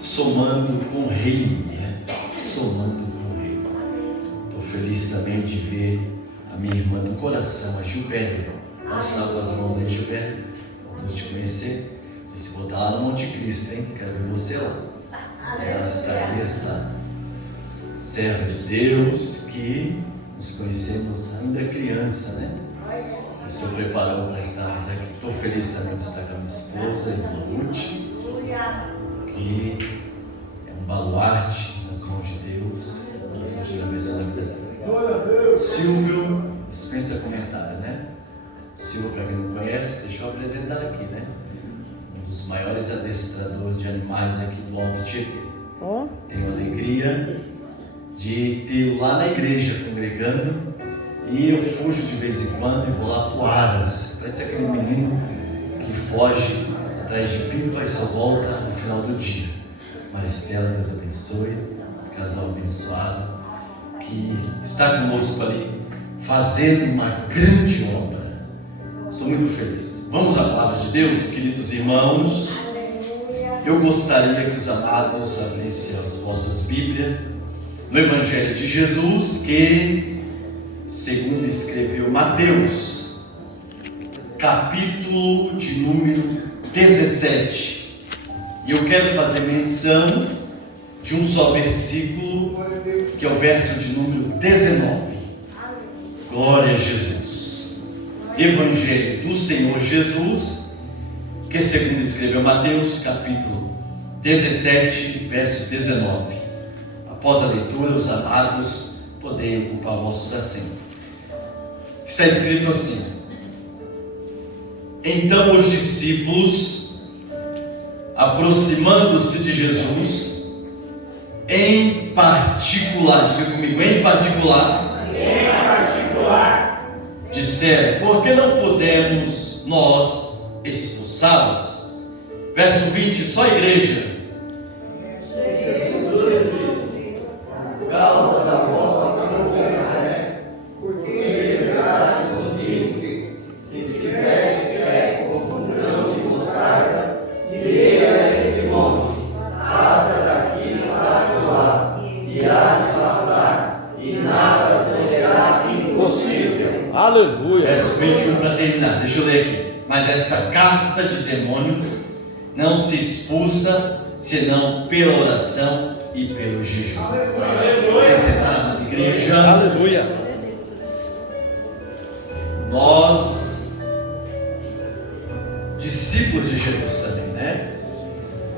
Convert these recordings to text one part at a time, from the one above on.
somando com o reino, né? Somando com o reino. Estou feliz também de ver a minha irmã do coração, a Gilberto. Não está com as mãos aí, Gilberto? Vou te conhecer. Disse, vou estar lá no Monte Cristo, hein? Quero ver você lá. Ela está aqui, essa serva de Deus que nos conhecemos ainda criança, né? O Senhor preparou para estarmos aqui. Estou feliz também de estar com a minha esposa, irmã Ruth, que é um baluarte nas mãos de Deus. Deus te abençoe na vida dela. Silvio, dispensa comentário, né? Silvio, para quem não conhece, deixa eu apresentar aqui, né? Um dos maiores adestradores de animais aqui do Alto Tietê. Tenho a alegria de tê-lo lá na igreja congregando. E eu fujo de vez em quando e vou lá pro Aras. Parece aquele menino que foge atrás de pipa e só volta no final do dia. Maristela, Deus abençoe, esse casal abençoado que está conosco ali fazendo uma grande obra. Estou muito feliz. Vamos à palavra de Deus, queridos irmãos. Eu gostaria que os amados abrissem as vossas Bíblias no Evangelho de Jesus, que segundo escreveu Mateus, capítulo de número 17. E eu quero fazer menção de um só versículo, que é o verso de número 19. Glória a Jesus. Evangelho do Senhor Jesus, que segundo escreveu Mateus, capítulo 17, verso 19. Após a leitura, os amados podem ocupar vossos assentos. Está escrito assim: então os discípulos, aproximando-se de Jesus, em particular, diga comigo, em particular, disseram, por que não podemos nós expulsá-los? Verso 20, só a igreja. Causa da vossa confusão, porque em verdade vos digo que, se tivesse fé como um grão de mostarda, diria a este monte, passa daqui para lá, e há de passar, e nada vos será impossível. Aleluia. Verso 21 para terminar, deixa eu ler aqui. Mas esta casta de demônios não se expulsa, senão pela oração e pelo jejum. Aleluia. Sentar na igreja. Aleluia. Nós, discípulos de Jesus também, né?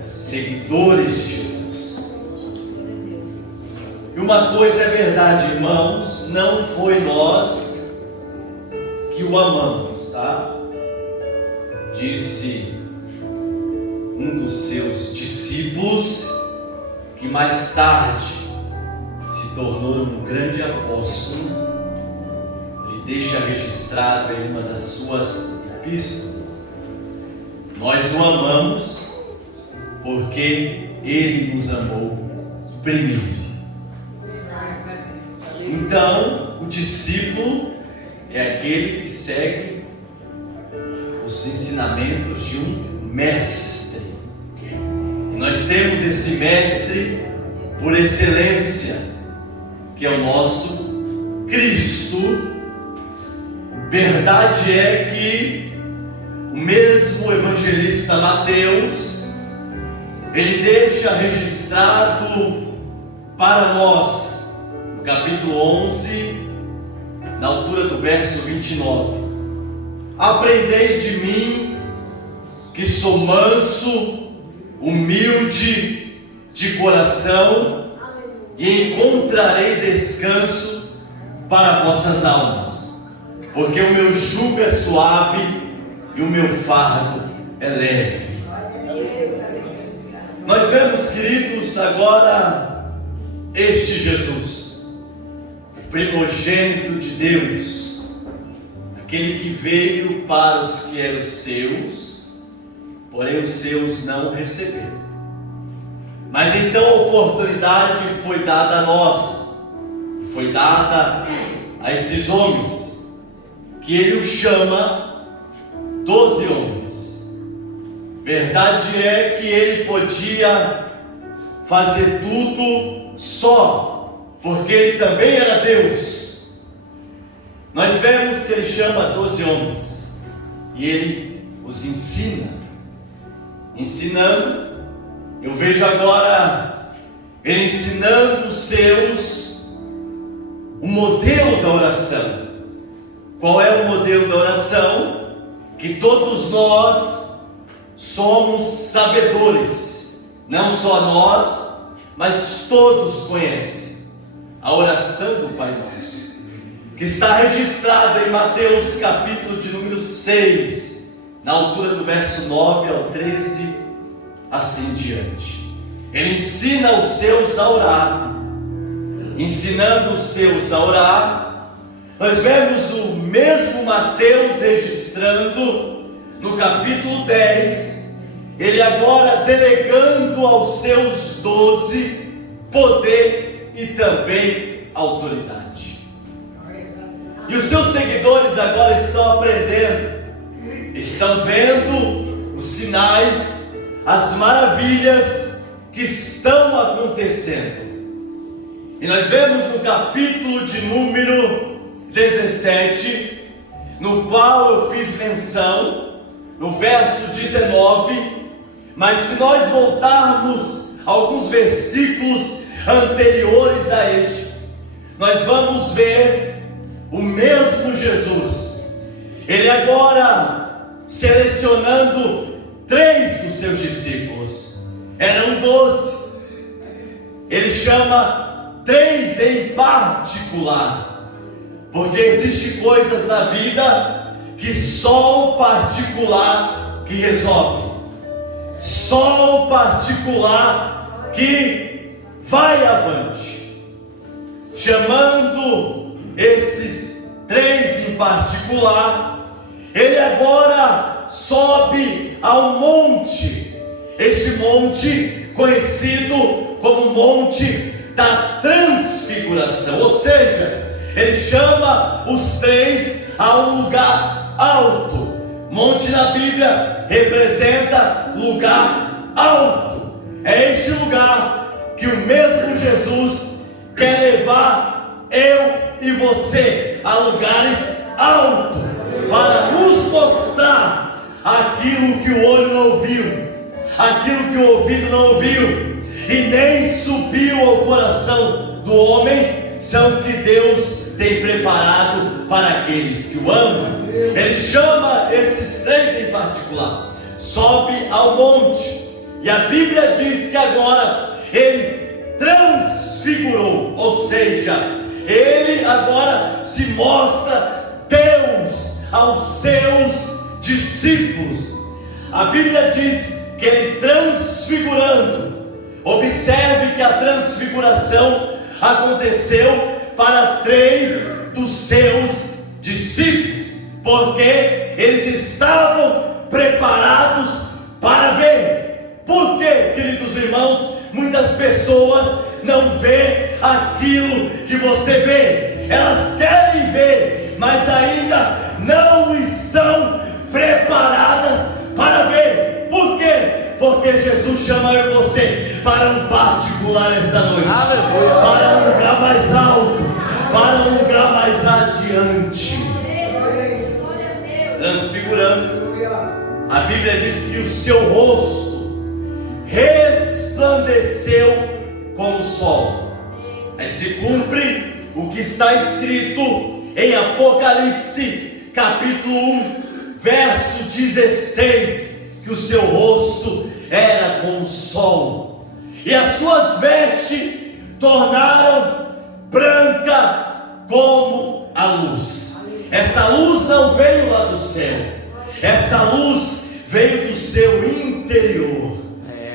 Seguidores de Jesus. E uma coisa é verdade, irmãos, não foi nós que o amamos, tá? Disse um dos seus discípulos, que mais tarde se tornou um grande apóstolo. Ele deixa registrado em uma das suas epístolas: nós o amamos porque ele nos amou primeiro. Então, o discípulo é aquele que segue os ensinamentos de um mestre. Nós temos esse mestre por excelência, que é o nosso Cristo. Verdade é que o mesmo evangelista Mateus, ele deixa registrado para nós, no capítulo 11, na altura do verso 29. Aprendei de mim, que sou manso, humilde de coração, e encontrarei descanso para vossas almas, porque o meu jugo é suave e o meu fardo é leve. Nós vemos, queridos, agora este Jesus, o primogênito de Deus, aquele que veio para os que eram seus, porém os seus não receberam. Mas então a oportunidade foi dada a nós, foi dada a esses homens, que ele os chama 12 homens. Verdade é que ele podia fazer tudo só, porque ele também era Deus. Nós vemos que ele chama 12 homens e ele os ensinando. Eu vejo agora ele ensinando os seus o modelo da oração. Qual é o modelo da oração? Que todos nós somos sabedores, não só nós, mas todos conhecem a oração do Pai Nosso, que está registrada em Mateus capítulo de número 6, na altura do verso 9 ao 13, assim diante. Ele ensina os seus a orar. Ensinando os seus a orar, nós vemos o mesmo Mateus registrando no capítulo 10, ele agora delegando aos seus 12 poder e também autoridade. E os seus seguidores agora estão aprendendo, estão vendo os sinais, as maravilhas que estão acontecendo. E nós vemos no capítulo de número 17, no qual eu fiz menção, no verso 19, mas se nós voltarmos a alguns versículos anteriores a este, nós vamos ver o mesmo Jesus, ele agora selecionando 3 dos seus discípulos, eram 12, ele chama 3 em particular, porque existem coisas na vida que só o particular que resolve, só o particular que vai avante. Chamando esses 3 em particular, ele agora sobe ao monte, este monte conhecido como Monte da Transfiguração, ou seja, ele chama os 3 a um lugar alto. Monte na Bíblia representa lugar alto. É este lugar que o mesmo Jesus quer levar eu e você a lugares altos, para nos mostrar aquilo que o olho não viu, aquilo que o ouvido não ouviu e nem subiu ao coração do homem, são que Deus tem preparado para aqueles que o amam. Ele chama esses 3 em particular, sobe ao monte, e a Bíblia diz que agora ele transfigurou, ou seja, ele agora se mostra Deus aos seus discípulos. A Bíblia diz que ele transfigurando, observe que a transfiguração aconteceu para 3 dos seus discípulos, porque eles estavam preparados para ver. Por quê, queridos irmãos? Muitas pessoas não vê aquilo que você vê, elas querem ver, mas ainda não estão preparadas para ver. Por quê? Porque Jesus chama eu e você para um particular esta noite. Aleluia. Para um lugar mais alto, para um lugar mais adiante. Transfigurando, a Bíblia diz que o seu rosto resplandeceu como o sol. Aí se cumpre o que está escrito em Apocalipse capítulo 1, verso 16, que o seu rosto era como o sol, e as suas vestes tornaram branca como a luz. Essa luz não veio lá do céu, essa luz veio do seu interior,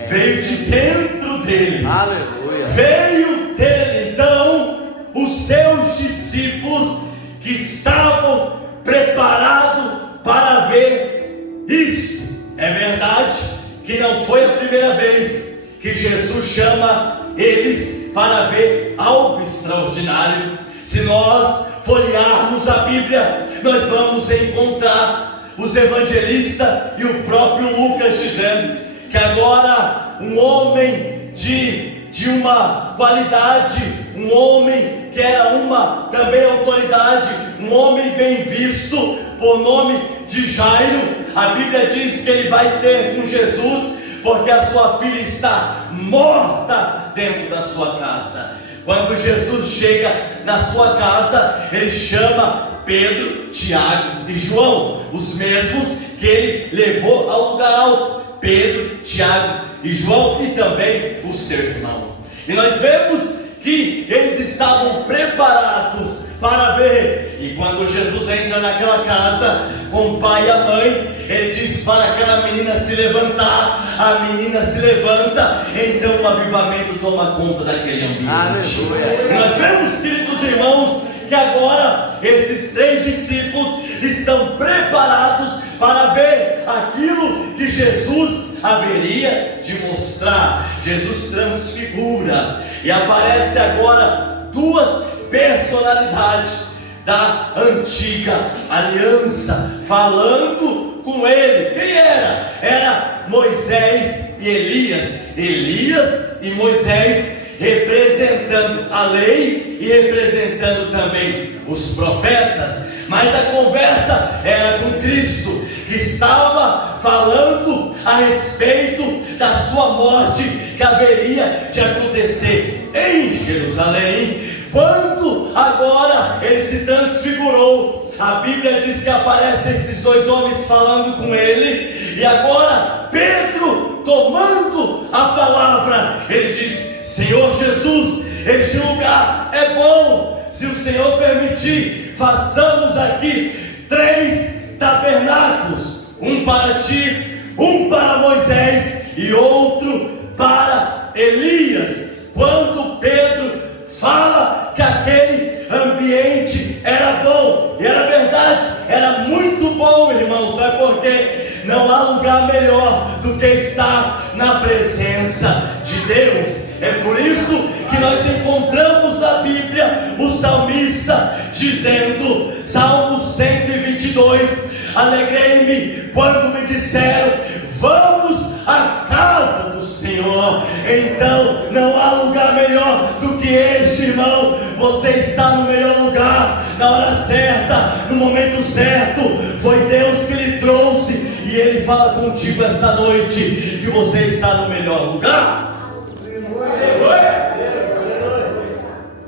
veio de dentro dele. Aleluia. Veio dele. Então os seus discípulos que estavam preparados para ver isso. É verdade que não foi a primeira vez que Jesus chama eles para ver algo extraordinário. Se nós folhearmos a Bíblia, nós vamos encontrar os evangelistas e o próprio Lucas dizendo que agora um homem de de uma qualidade, um homem que era uma também autoridade, um homem bem visto, por nome de Jairo. A Bíblia diz que ele vai ter com Jesus, porque a sua filha está morta dentro da sua casa. Quando Jesus chega na sua casa, ele chama Pedro, Tiago e João, os mesmos que ele levou ao lugar alto. Pedro, Tiago e João, e também o seu irmão. E nós vemos que eles estavam preparados para ver. E quando Jesus entra naquela casa com o pai e a mãe, ele diz para aquela menina se levantar. A menina se levanta, então o avivamento toma conta daquele ambiente. Aleluia. E nós vemos, queridos irmãos, que agora esses 3 discípulos estão preparados para ver aquilo que Jesus haveria de mostrar. Jesus transfigura e aparece agora 2 personalidades da antiga aliança falando com ele. Quem era? Era Moisés e Elias. Elias e Moisés representando a lei e representando também os profetas. Mas a conversa era com Cristo, que estava falando a respeito da sua morte, que haveria de acontecer em Jerusalém. Quando agora ele se transfigurou, a Bíblia diz que aparecem esses 2 homens falando com ele, e agora Pedro, tomando a palavra, ele diz: Senhor Jesus, este lugar é bom. Se o Senhor permitir, façamos aqui 3 tabernáculos, um para ti, um para Moisés e outro para Elias. Quando Pedro fala que aquele ambiente era bom, e era verdade, era muito bom, irmão. Sabe por quê? Não há lugar melhor do que estar na presença de Deus. É por isso que nós encontramos na Bíblia o salmista dizendo, Salmo 122, alegrei-me quando me disseram, vamos à casa do Senhor. Então não há lugar melhor do que este, irmão. Você está no melhor lugar, na hora certa, no momento certo. Foi Deus que lhe trouxe, e Ele fala contigo esta noite que você está no melhor lugar.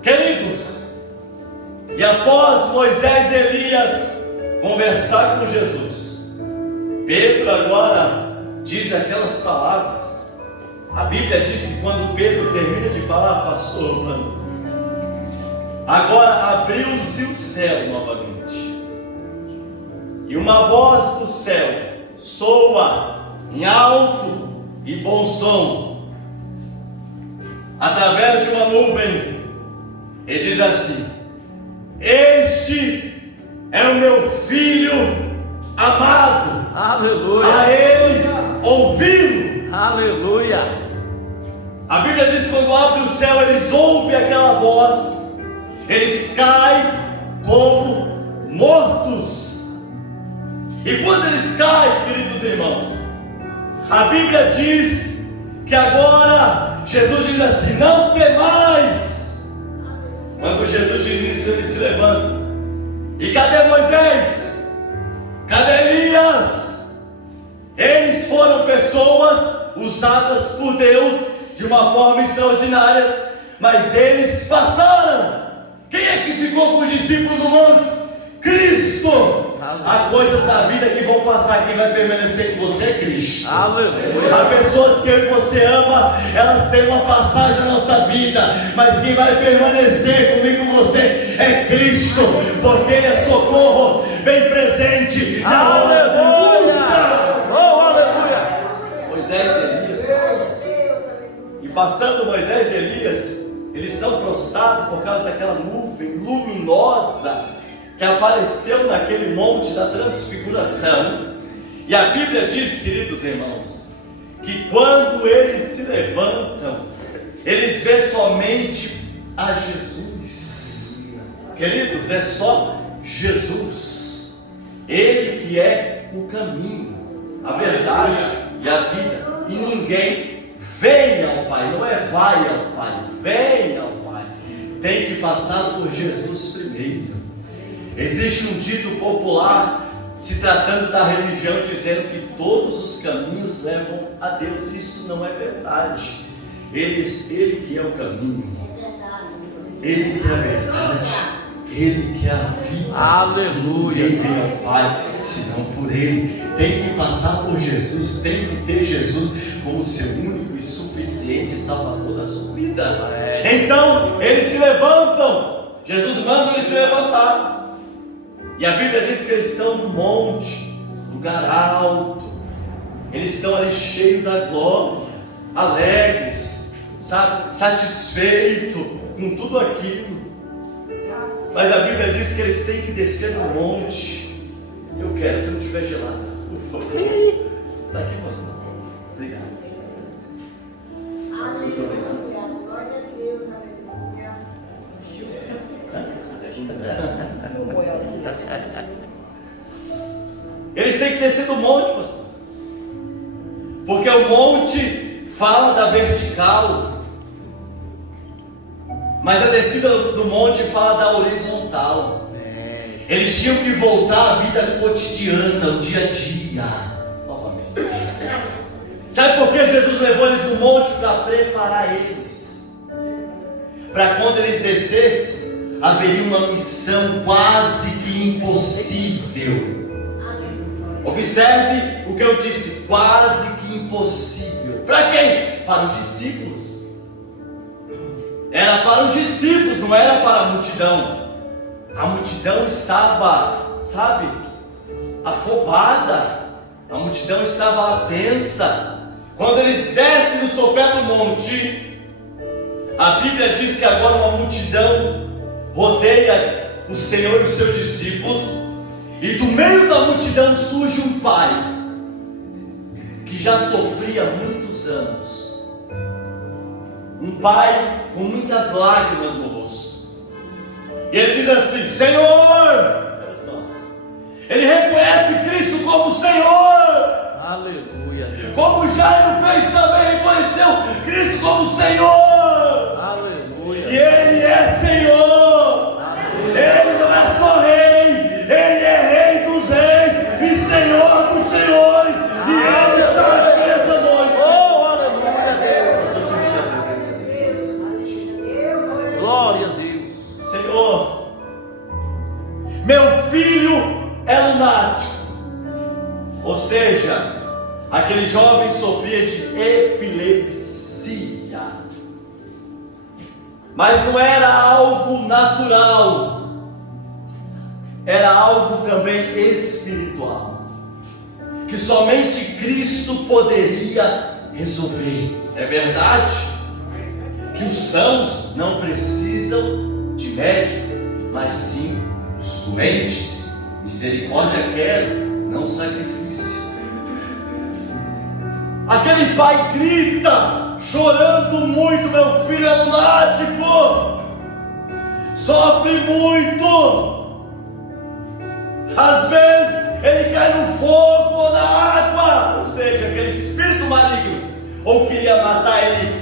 Queridos, e após Moisés e Elias conversar com Jesus, Pedro agora diz aquelas palavras. A Bíblia diz que quando Pedro termina de falar, pastor, mano, agora abriu-se o céu novamente, e uma voz do céu soa em alto e bom som, através de uma nuvem, e diz assim: este é o meu filho amado, aleluia, a ele ouvi-lo. Aleluia. A Bíblia diz que quando abre o céu, eles ouvem aquela voz, eles caem como mortos. E quando eles caem, queridos irmãos, a Bíblia diz que agora Jesus diz assim: não temais. Quando Jesus diz isso, ele se levanta. E cadê Moisés? Cadê Elias? Eles foram pessoas usadas por Deus de uma forma extraordinária, mas eles passaram. Quem é que ficou com os discípulos no monte? Cristo. Há coisas da vida que vão passar, quem vai permanecer com você é Cristo. Aleluia. Há pessoas que eu e você ama, elas têm uma passagem na nossa vida, mas quem vai permanecer comigo e com você é Cristo, porque Ele é socorro bem presente. Aleluia! Oh, aleluia! Moisés e Elias, e passando Moisés e Elias, eles estão prostrados por causa daquela nuvem luminosa que apareceu naquele monte da transfiguração. E a Bíblia diz, queridos irmãos, que quando eles se levantam, eles vê somente a Jesus. Queridos, é só Jesus. Ele que é o caminho, a verdade e a vida. E ninguém vem ao Pai, não é vai ao Pai, vem ao Pai, tem que passar por Jesus primeiro. Existe um dito popular, se tratando da religião, dizendo que todos os caminhos levam a Deus. Isso não é verdade. Ele que é o caminho, Ele que é a verdade, Ele que é a vida. Aleluia. Ninguém vem ao Pai senão por Ele. Tem que passar por Jesus, tem que ter Jesus como seu único e suficiente Salvador da sua vida. Então eles se levantam, Jesus manda eles se levantar. E a Bíblia diz que eles estão no monte, lugar alto. Eles estão ali cheios da glória, alegres, sabe, satisfeitos com tudo aquilo. Mas a Bíblia diz que eles têm que descer no monte. Eu quero, se não tiver gelado, por favor. Está aqui, pastor. Obrigado. Muito obrigado. Glória a Deus, Eles têm que descer do monte, pastor, porque o monte fala da vertical, mas a descida do monte fala da horizontal. Eles tinham que voltar à vida cotidiana, ao dia a dia, novamente. Sabe por que Jesus levou eles no monte? Para preparar eles, para quando eles descessem, haveria uma missão quase que impossível. Observe o que eu disse, quase que impossível. Para quem? Para os discípulos. Era para os discípulos, não era para a multidão. A multidão estava, sabe, afobada. A multidão estava tensa. Quando eles descem no sopé do monte, a Bíblia diz que agora uma multidão rodeia o Senhor e os seus discípulos, e do meio da multidão surge um pai que já sofria há muitos anos, um pai com muitas lágrimas no rosto, e ele diz assim: Senhor, olha só, ele reconhece Cristo como Senhor. Aleluia, Deus. Como Jairo fez também, reconheceu Cristo como Senhor. Aleluia. E Ele é Senhor. Ele não é só Rei, Ele é Rei dos Reis e Senhor dos Senhores. E Ele está aqui essa noite. Oh, aleluia, Deus. Eu senti a presença de Deus. Glória a Deus. Senhor, meu filho é lunático. Ou seja, aquele jovem sofria de epilepsia. Mas não era algo natural, era algo também espiritual, que somente Cristo poderia resolver. É verdade que os sãos não precisam de médico, mas sim os doentes. Misericórdia quero, não sacrifício. Aquele pai grita, chorando muito: meu filho é lunático, sofre muito. Às vezes ele cai no fogo ou na água, ou seja, aquele espírito maligno ou queria matar ele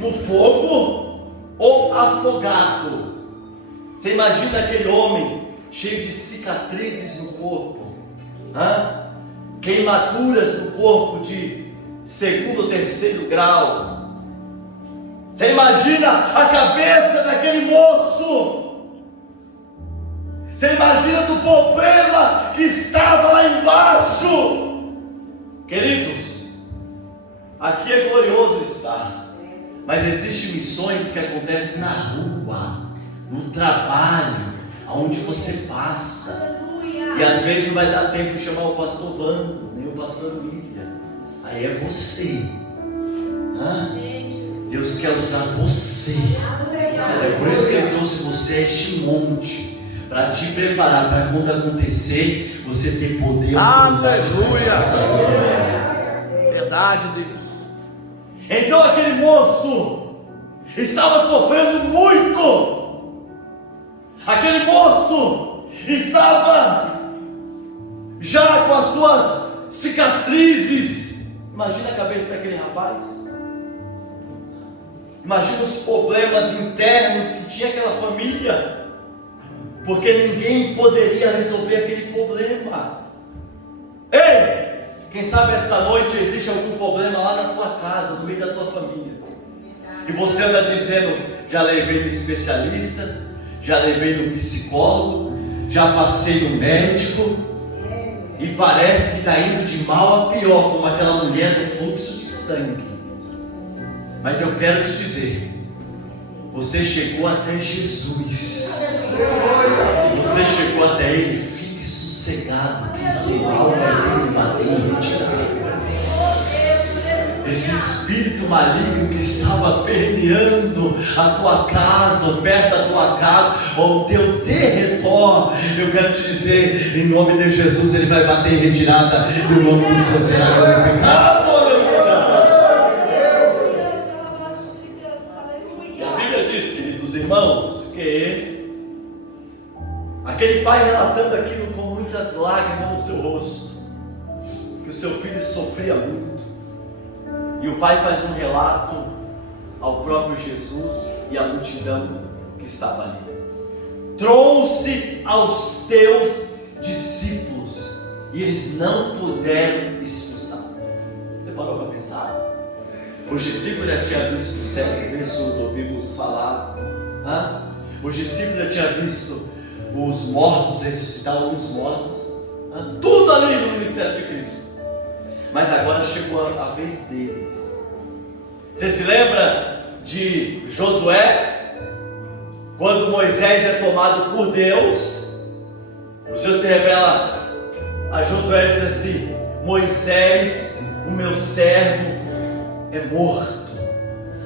no fogo ou afogado. Você imagina aquele homem cheio de cicatrizes no corpo, queimaduras no corpo de segundo ou terceiro grau. Você imagina a cabeça daquele moço. Você imagina do problema que estava lá embaixo. Queridos, aqui é glorioso estar, mas existem missões que acontecem na rua, no trabalho, aonde você passa. E às vezes não vai dar tempo de chamar o pastor Vando, nem o pastor William. Aí é você. Deus quer usar você. É por isso que Ele trouxe você a este monte, para te preparar para quando acontecer, você ter poder. Aleluia. Verdade, Deus. Então aquele moço estava sofrendo muito. Aquele moço estava já com as suas cicatrizes. Imagina a cabeça daquele rapaz. Imagina os problemas internos que tinha aquela família, porque ninguém poderia resolver aquele problema. Ei, quem sabe esta noite existe algum problema lá na tua casa, no meio da tua família, e você anda dizendo: já levei no especialista, já levei no psicólogo, já passei no médico, e parece que está indo de mal a pior, como aquela mulher do fluxo de sangue. Mas eu quero te dizer, você chegou até Jesus. Se você chegou até Ele, fique sossegado, que esse mal vai ter que bater em retirada. Esse espírito maligno que estava permeando a tua casa, ou perto da tua casa, ou o teu território, eu quero te dizer, em nome de Jesus, ele vai bater em retirada, e o nome do Senhor será glorificado. E a Bíblia diz, queridos irmãos, que aquele pai relatando aquilo com muitas lágrimas no seu rosto, que o seu filho sofria muito. E o pai faz um relato ao próprio Jesus e à multidão que estava ali. Trouxe aos teus discípulos e eles não puderam expulsar. Você parou para pensar? Os discípulos já tinham visto o cego, ver surdo, ouvir mudo falar. Os discípulos já tinham visto os mortos ressuscitar, alguns mortos. Tudo ali no ministério de Cristo. Mas agora chegou a vez deles. Você se lembra de Josué? Quando Moisés é tomado por Deus, o Senhor se revela a Josué e diz assim: Moisés, o meu servo, é morto.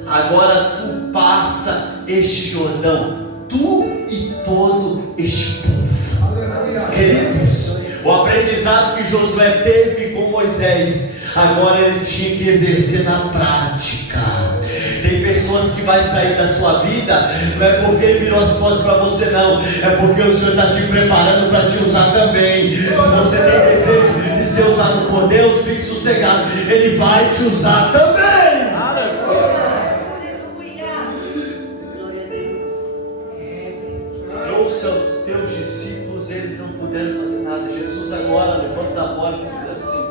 Agora tu passa este Jordão, tu e todo este povo. Queridos, o aprendizado que Josué teve com Moisés, agora ele tinha que exercer na prática. Tem pessoas que vai sair da sua vida, não é porque ele virou as costas para você, não, é porque o Senhor está te preparando para te usar também. Se você tem desejo de ser usado por Deus, fique sossegado, Ele vai te usar também. Trouxe aos teus discípulos, eles não puderam fazer nada. Jesus agora levanta a voz e diz assim: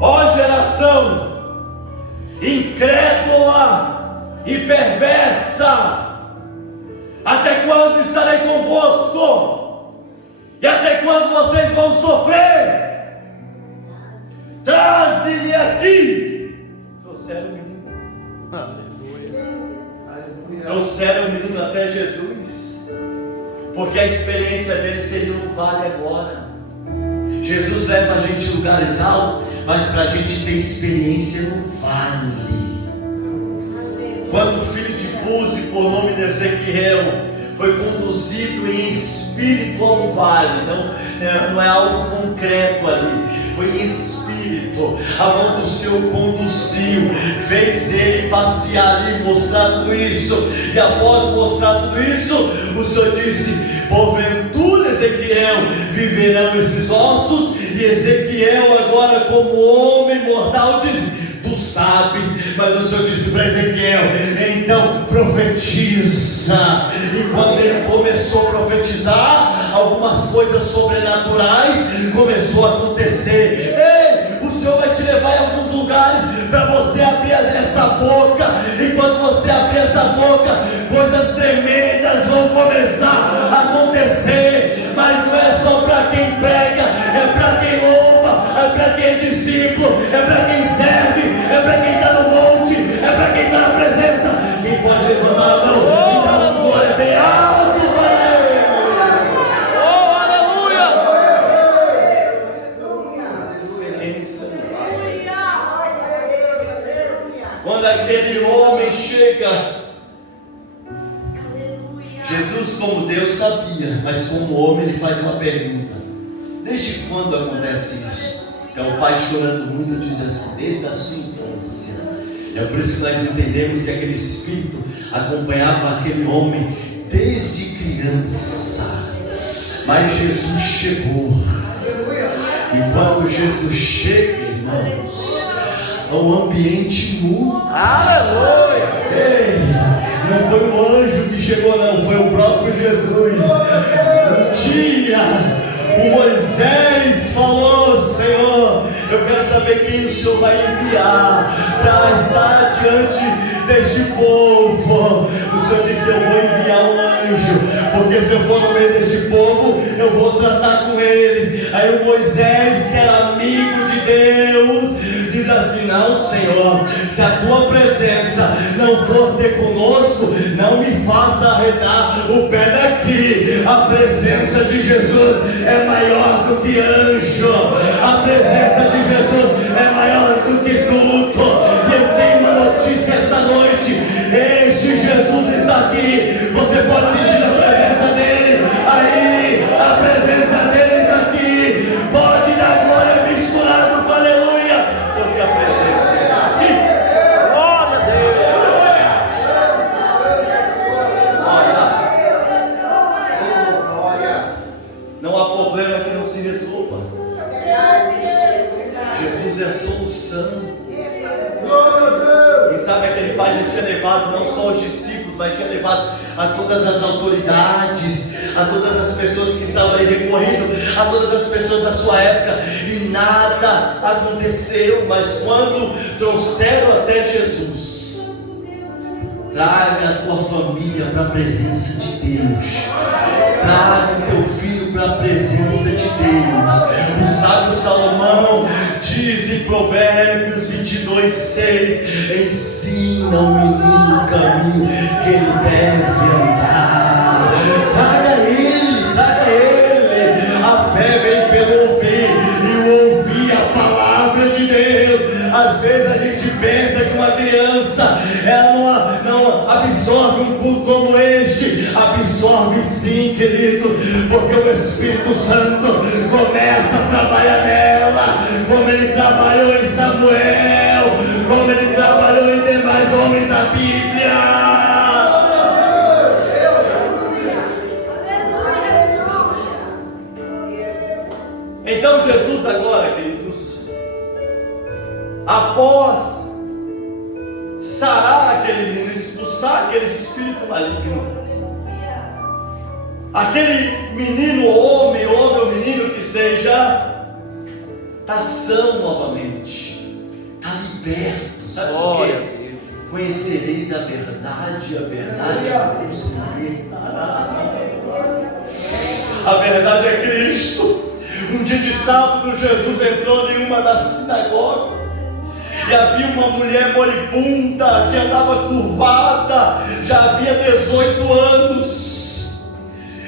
ó geração incrédula e perversa, até quando estarei convosco? E até quando vocês vão sofrer? Traze-me aqui. Trouxeram o menino. Trouxeram o menino até Jesus, porque a experiência dele seria um vale agora. Jesus leva a gente em lugares altos, mas para a gente ter experiência no vale. Quando o filho de Buzi, por nome de Ezequiel, foi conduzido em espírito ao vale, não é algo concreto ali, foi em espírito. A mão do Senhor conduziu, fez ele passear ali, mostrar tudo isso, e após mostrar tudo isso, o Senhor disse: porventura, Ezequiel, viverão esses ossos? E Ezequiel agora, como homem mortal, diz: tu sabes. Mas o Senhor disse para Ezequiel: então profetiza. E quando ele começou a profetizar, algumas coisas sobrenaturais começou a acontecer. Ei, o Senhor vai te levar em alguns lugares para você abrir essa boca, e quando você abrir essa boca, coisas tremendas vão começar a acontecer. Mas não é só para quem prega, é para quem louva, é para quem é discípulo, é para quem serve, é para quem está no monte, é para quem está na presença. Quem pode levantar a mão e dar uma glória bem alto para Ele? Oh, aleluia! Experiência no vale. Quando aquele homem chega, Jesus, como Deus, sabia, mas como homem, ele faz uma pergunta: desde quando acontece isso? Então o pai, chorando muito, diz assim: desde a sua infância. É por isso que nós entendemos que aquele espírito acompanhava aquele homem desde criança. Mas Jesus chegou, e quando Jesus chega, irmãos, o ambiente muda. Aleluia! O Moisés falou: Senhor, eu quero saber quem o Senhor vai enviar para estar diante deste povo. O Senhor disse: eu vou enviar um anjo, porque se eu for no meio deste povo, eu vou tratar com eles. Aí o Moisés, que era amigo de Deus, diz assim: não, Senhor, se a tua presença não for ter conosco, não me faça arredar o pé daqui. A presença de Jesus é maior do que anjo, a presença de Jesus é maior do que tudo. E eu tenho uma notícia essa noite: este Jesus está aqui. Você pode sentir a presença dele aí, a presença dele está aqui. Pode dar glória misturado com aleluia, porque a presença está aqui. Glória a Deus. Não há problema que não se resolva. Jesus é a solução. Quem sabe aquele pai já tinha levado não só os discípulos, mas tinha levado a todas as autoridades, a todas as pessoas que estavam ali recorrendo, a todas as pessoas da sua época, e nada aconteceu. Mas quando trouxeram até Jesus, traga a tua família para a presença de Deus, traga o teu filho para a presença de Deus. O sábio Salomão diz em Provérbios 22:6: ensina o menino o caminho que ele deve andar. Traga ele, traga ele. A fé vem pelo ouvir, e o ouvir a palavra de Deus. Às vezes a gente pensa que uma criança ela não absorve um culto como este. Absorve sim, querido, porque o Espírito Santo começa a trabalhar nela, como ele trabalhou em Samuel, como ele trabalhou em demais homens da Bíblia. Então Jesus agora, queridos, após sarar aquele menino, expulsar aquele espírito maligno, aquele menino, homem ou menino que seja, está são novamente, está liberto. Sabe por quê? Conhecereis a verdade vos libertará. A verdade é Cristo. Um dia de sábado, Jesus entrou em uma das sinagogas e havia uma mulher moribunda que andava curvada, já havia 18 anos,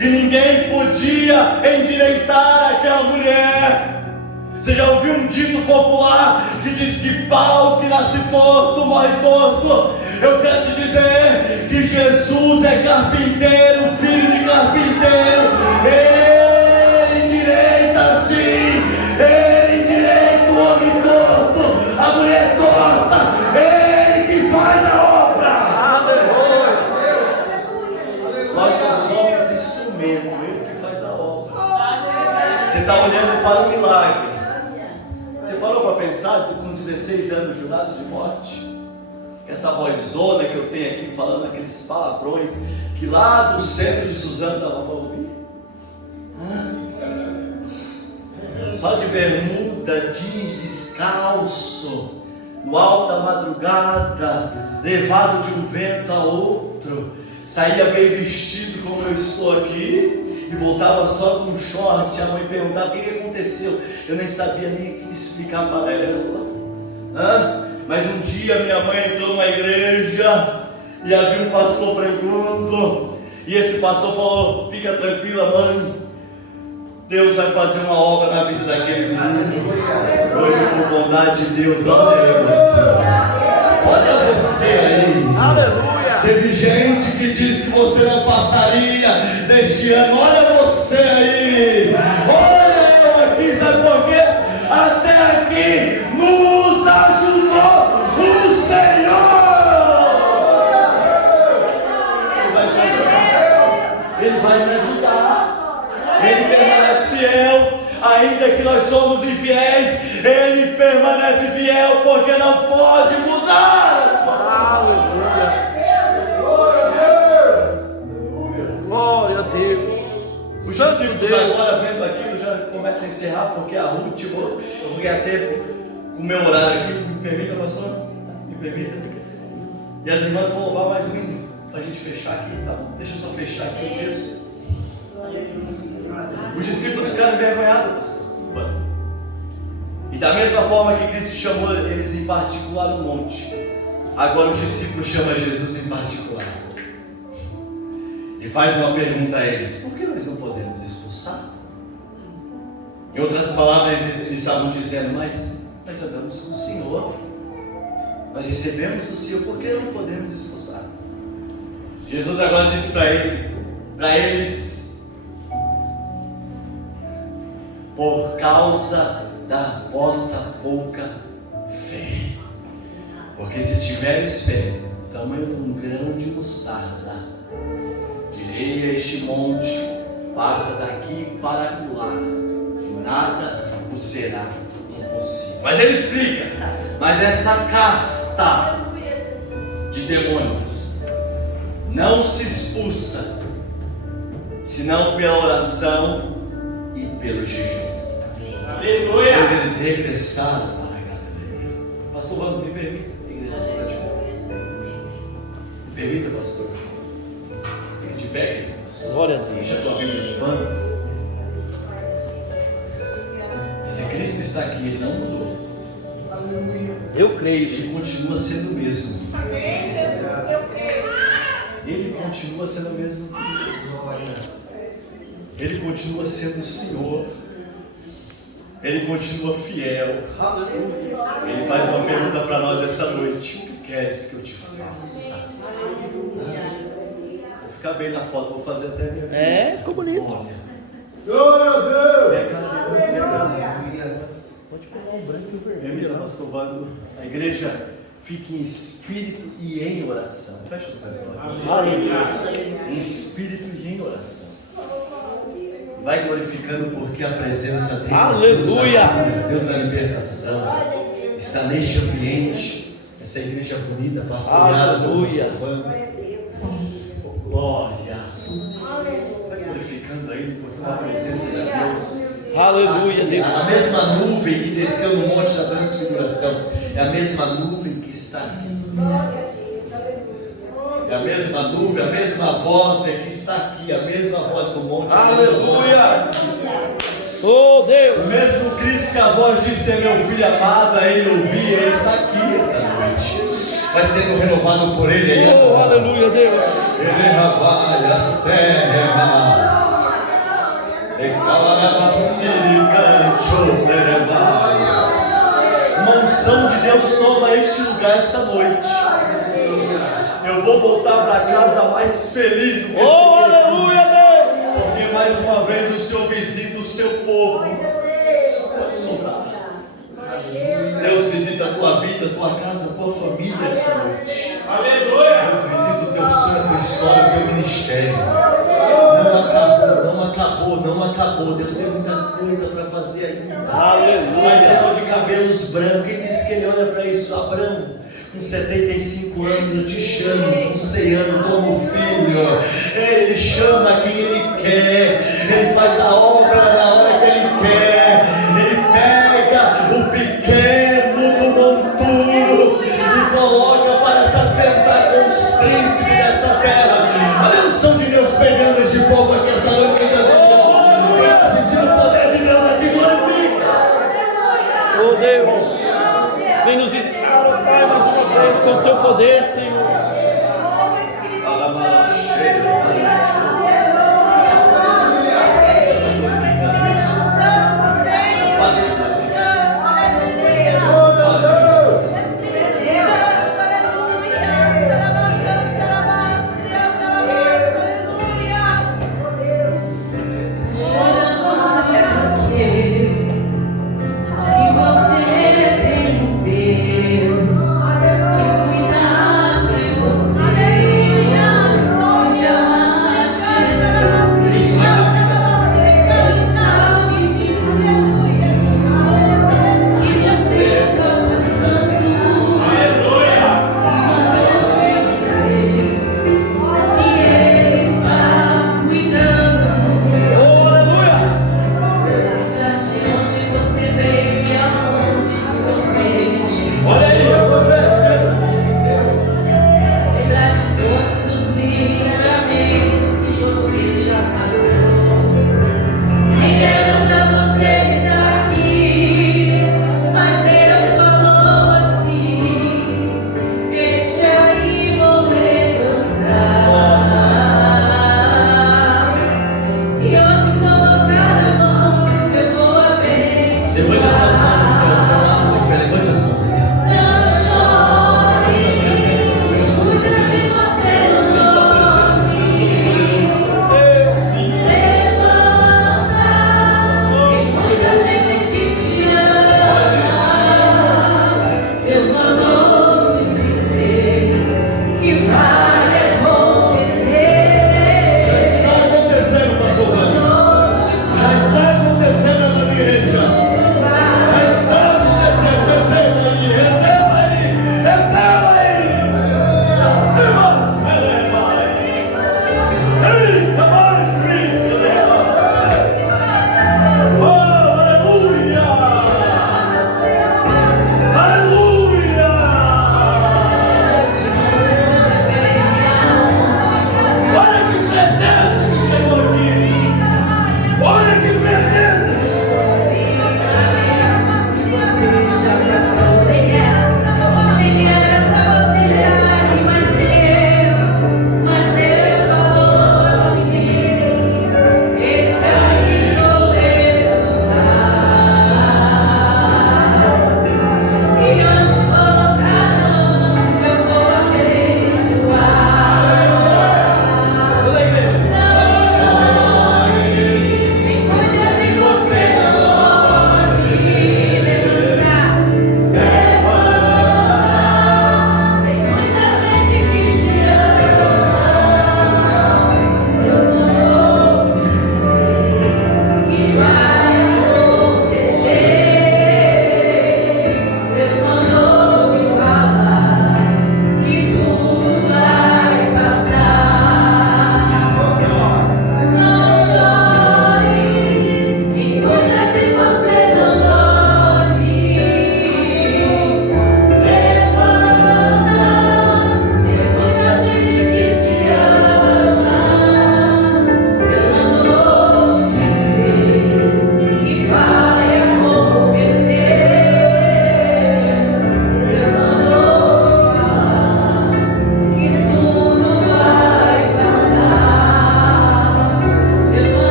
e ninguém podia endireitar aquela mulher. Você já ouviu um dito popular que diz que pau que nasce torto morre torto? Eu quero te dizer que Jesus é carpinteiro, filho de carpinteiro. Ele endireita sim, ele endireita o homem torto, a mulher torta, ele que faz a obra. Aleluia. Nós só somos instrumento, ele que faz a obra. Você está olhando para o milagre. Você parou para pensar que com 16 anos jurado de morte, essa vozona que eu tenho aqui falando aqueles palavrões que lá do centro de Suzano dava para ouvir? Só de bermuda, jeans, descalço, no alto da madrugada, levado de um vento a outro, saía bem vestido como eu estou aqui e voltava só com um short. A mãe perguntava o que aconteceu, eu nem sabia nem explicar para ela. Mas um dia minha mãe entrou numa igreja e havia um pastor pregando, e esse pastor falou: fica tranquila, mãe, Deus vai fazer uma obra na vida daquele menino. Hoje, por bondade de Deus, olha você aí. Aleluia. Teve gente que disse que você não passaria deste ano. Olha você aí. Olha eu aqui, sabe por quê? Até aqui nos ajudou o Senhor. Ele vai me ajudar. Ele permanece fiel. Ainda que nós somos infiéis, Ele permanece fiel, porque não pode mudar. Aleluia. Glória a Deus. Os discípulos agora vendo aquilo já encerrar, porque a Ruth, eu vou ganhar tempo com o meu horário aqui. Me permita, pastor? Me permita. E as irmãs vão louvar mais um hino para a gente fechar aqui, tá bom? Deixa eu só fechar aqui o texto. Os discípulos ficaram envergonhados, pastor. E da mesma forma que Cristo chamou eles em particular no monte, agora os discípulos chamam Jesus em particular. E faz uma pergunta a eles: por que nós não podemos expulsar? Em outras palavras, eles estavam dizendo: mas nós andamos com o Senhor, nós recebemos do Senhor, por que não podemos expulsar? Jesus agora disse para eles: por causa da vossa pouca fé. Porque se tiveres fé, tamanho de um grão de mostarda, direi a este monte: passa daqui para lá, e nada vos será impossível. Mas ele explica: mas essa casta de demônios não se expulsa senão pela oração e pelo jejum. Aleluia! Quando eles regressaram para a Galileia. Pastor, vamos, me permita, igreja, me permita, pastor. Fique de pé, irmãos. Glória a Deus. Deixa a tua Bíblia de pano. E se Cristo está aqui, Ele não mudou. Eu creio, Ele Senhor. continua sendo o mesmo. Amém, Jesus, eu creio. Ele continua sendo o mesmo. Ele continua sendo o Senhor. Ele continua fiel. Ele faz uma pergunta para nós essa noite: o que queres que eu te faça? Vou ficar bem na foto, vou fazer até a minha vida. É, ficou bonito. Glória a Deus! Minha casa, Pode pegar o branco e o minha vermelho. vida, pastor Vando. A igreja fica em espírito e em oração. Fecha os teus olhos. Aleluia. Em espírito e em oração. Vai glorificando, porque a presença dele, Aleluia! Deus da libertação, está neste ambiente. Essa igreja bonita, pastoreada pelo Aleluia! pastor Vando. Glória! Vai glorificando aí, porque a presença de Deus. Aleluia, Deus. A mesma nuvem que desceu no monte da transfiguração é a mesma nuvem que está aqui. É a mesma nuvem, a mesma voz que está aqui, a mesma voz do monte. Aleluia! Oh O Deus! mesmo Cristo que a voz disse: é meu filho amado, a ele ouvi, ele está aqui essa noite. Vai sendo renovado por ele aí. Oh, aleluia, Deus! Ele ravalha serras. Uma unção de Deus toma este lugar essa noite. Eu vou voltar para casa mais feliz do que Oh, cheguei. aleluia, Deus! Porque mais uma vez o Senhor visita o seu povo. Pode soltar. Deus visita a tua vida, a tua casa, a tua família essa noite. Aleluia! Deus visita o teu sonho, a tua história, o teu ministério. Não acabou, não acabou, não acabou. Deus tem muita coisa para fazer ainda. Mas eu estou de cabelos brancos. Quem disse que ele olha para isso? Abraão, com 75 anos, eu te chamo, com 100 anos, como filho. Ele chama quem ele quer. Ele faz a obra na hora que ele quer. Ele pega o pequeno do monturo e coloca para se assentar com os príncipes desta terra. Olha a unção de Deus pegando este povo aqui esta noite. Sentir o poder de Deus aqui, glorifica. Oh Deus! Vem nos visitar, oh Pai, mais uma vez com o teu poder, Senhor.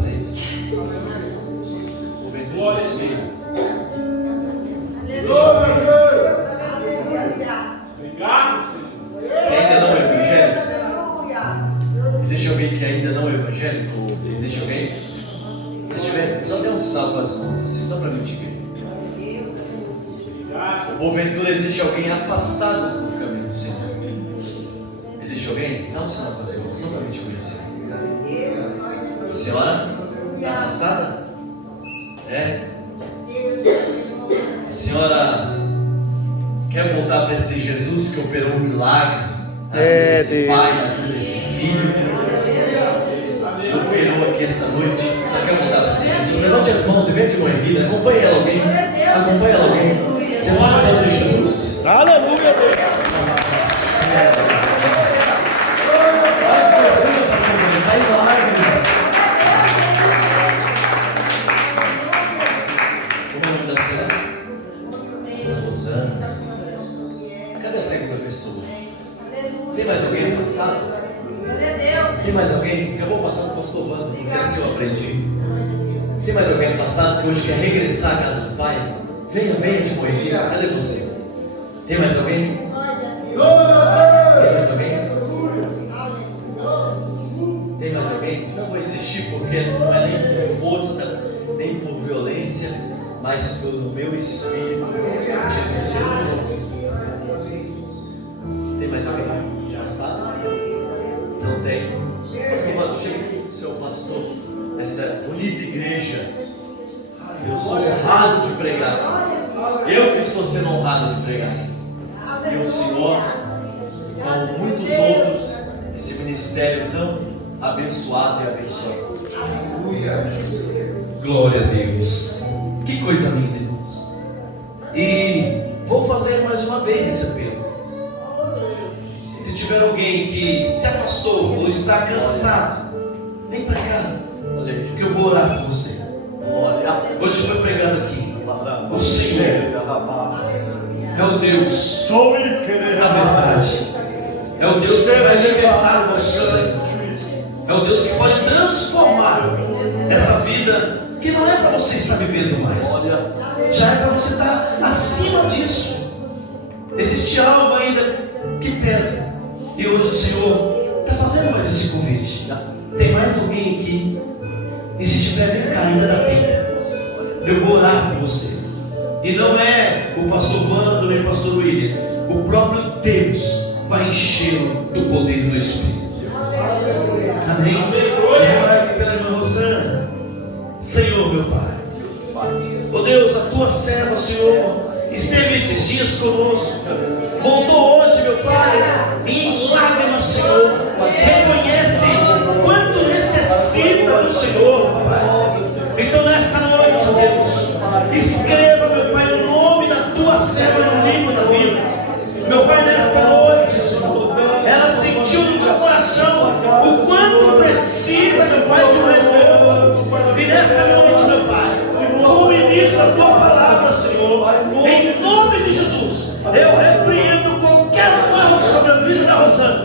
fazer isso? Porventura, Espírito. Obrigado, Senhor. Quem ainda não é evangélico? Existe alguém que ainda não é evangélico? Existe alguém? Se tiver, só dê um sinal com as mãos assim, só para mim te ver. Porventura existe alguém afastado do caminho do Senhor? Existe alguém? Dá um sinal com as mãos, só para mim te conhecer. A senhora? Está afastada? É? A senhora quer voltar para esse Jesus que operou um milagre? Esse pai, esse filho, operou aqui essa noite. Só quer voltar para esse Jesus? Levante as mãos e vem de uma erguida. Acompanhe ela alguém. Acompanhe ela alguém. Você vai no nome de Jesus. Aleluia, Deus. Vai em lágrimas. Como é o nome da senhora? Rosana. Cadê a segunda pessoa? Tem mais alguém afastado? Tem mais alguém? Eu vou passar para o pastor Wando, porque assim eu aprendi. Tem mais alguém afastado que hoje quer regressar à casa do Pai? Venha, venha de Moelia. Cadê você? Tem mais alguém? Tem mais alguém? Tem mais alguém? Não vou insistir porque não é nem por força, nem por violência, mas pelo meu espírito, diz o Senhor. Tem mais alguém? Já está? Não tem? Pastor Wando, chega aqui, seu pastor, essa bonita igreja. Eu sou honrado de pregar. Eu que estou sendo honrado de pregar. E o Senhor, como muitos outros, esse ministério tão abençoado e abençoado. Glória a Deus. Que coisa linda, irmãos. E vou fazer mais uma vez esse apelo. Se tiver alguém que se afastou ou está cansado, vem para cá, que eu vou orar por você. Olha, hoje foi pregado aqui. O Senhor é o Deus da verdade. É o Deus que vai libertar você. É o Deus que pode transformar essa vida que não é para você estar vivendo mais. Já é para você estar acima disso. Existe algo ainda que pesa. E hoje o Senhor está fazendo mais esse convite. Tem mais alguém aqui? E se tiver, vem cá, ainda dá tempo. Eu vou orar por você. E não é o pastor Wando nem o pastor William. O próprio Deus vai enchê-lo do poder do Espírito. Amém? Vou orar aqui pela irmã Rosana. Senhor, meu Pai. Oh Deus, a tua serva, Senhor, esteve esses dias conosco. Voltou hoje, meu Pai, em lágrimas, Senhor. Reconhece quanto necessita do Senhor, Pai. Então nesta noite, Deus, escreva, meu Pai, o nome da tua serva no livro da vida. Meu Pai, nesta noite, Senhor, ela sentiu no teu coração o quanto precisa, meu Pai, de um renovo. E nesta noite, meu Pai, como ministro a tua palavra, Senhor, em nome de Jesus, eu repreendo qualquer mal sobre a vida da Rosana.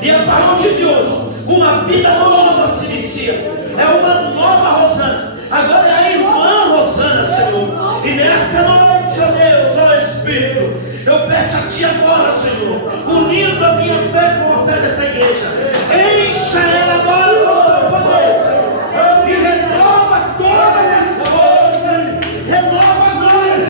E a partir de hoje, uma vida nova se inicia. É uma nova Rosana. Agora é a irmã Rosana, Senhor. E nesta noite, ó Deus, ó Espírito, eu peço a Ti agora, Senhor, unindo a minha fé com